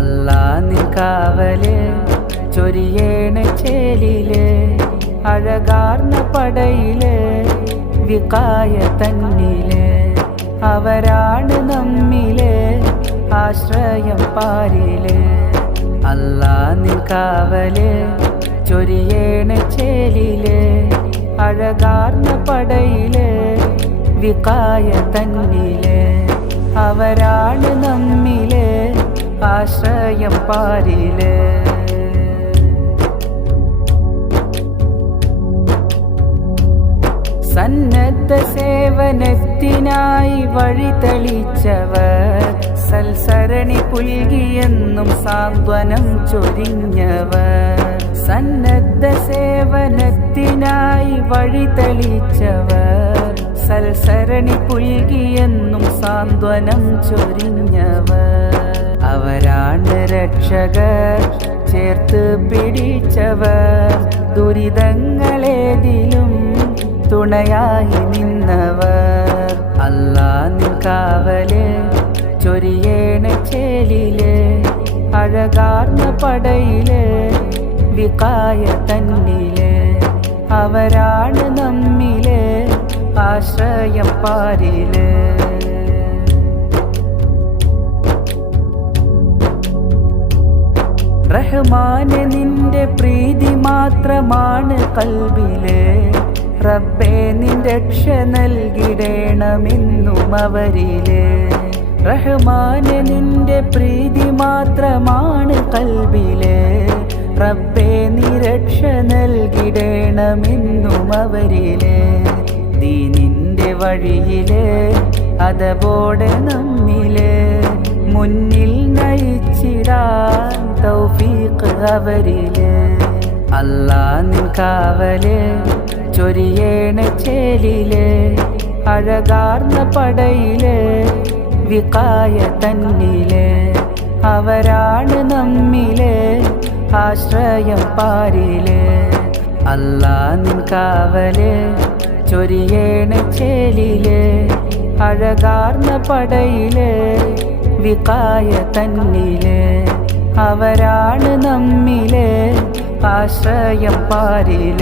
നിൻ കാവൽ ചൊരിയേണ ചേലിലെ അഴകാർന്ന പടയിലെ വികായ തന്നിലെ അവരാണ് നമ്മിലെ ആശ്രയം പാരിലെ. അല്ലാ നിൻ കാവൽ ചൊരിയേണ ചേലിലെ അഴകാർന്ന പടയിലെ വികായ തന്നിലെ അവരാണ് നമ്മിൽ. ആശ്രയം പാരിൽ. സന്നദ്ധ സേവനത്തിനായി വഴി തെളിച്ചവർ സൽസരണി പുൽകിയെന്നും സാന്ത്വനം ചൊരിഞ്ഞവർ. സന്നദ്ധ സേവനത്തിനായി വഴി തെളിച്ചവർ സൽസരണി പുൽകിയെന്നും സാന്ത്വനം ചൊരിഞ്ഞവർ. അവരാണ് രക്ഷകർ. ചേർത്ത് പിടിച്ചവർ ദുരിതങ്ങളേതിലും തുണയായി നിന്നവർ. അല്ലാ നിൻ കാവൽ ചൊരിയേണ ചേലിൽ അഴകാർന്ന പടയിൽ വികായ തന്നിൽ. അവരാണ് നമ്മിൽ ആശ്രയം പാരിൽ. റഹ്മാന് നിന്റെ പ്രീതി മാത്രമാണ് കൽബിൽ. റബ്ബേ നിന്റെ രക്ഷ നൽകിടേണമെന്നും അവരിൽ. റഹ്മാന് നിന്റെ പ്രീതി മാത്രമാണ് കൽബിൽ. റബ്ബേ നീ രക്ഷ നൽകിടേണമെന്നും അവരിൽ. ദീനിന്റെ വഴിയിലെ അതപോടെ നമ്മിൽ. മുന്നിൽ നയിച്ചിടാൻ അവരിൽ അല്ലാ നിൻ കാവൽ ചൊരിയേണ ചേലിൽ. അഴകാർന്ന പടയിൽ വികായ തന്നിൽ. അവരാണ് നമ്മിൽ ആശ്രയം പാരിൽ. അല്ലാ നിൻ കാവൽ ചൊരിയേണ ചേലിൽ. അഴകാർന്ന പടയിൽ വികായ തന്നിൽ. അവരാണ് നമ്മിലെ ആശ്രയം പാരിൽ.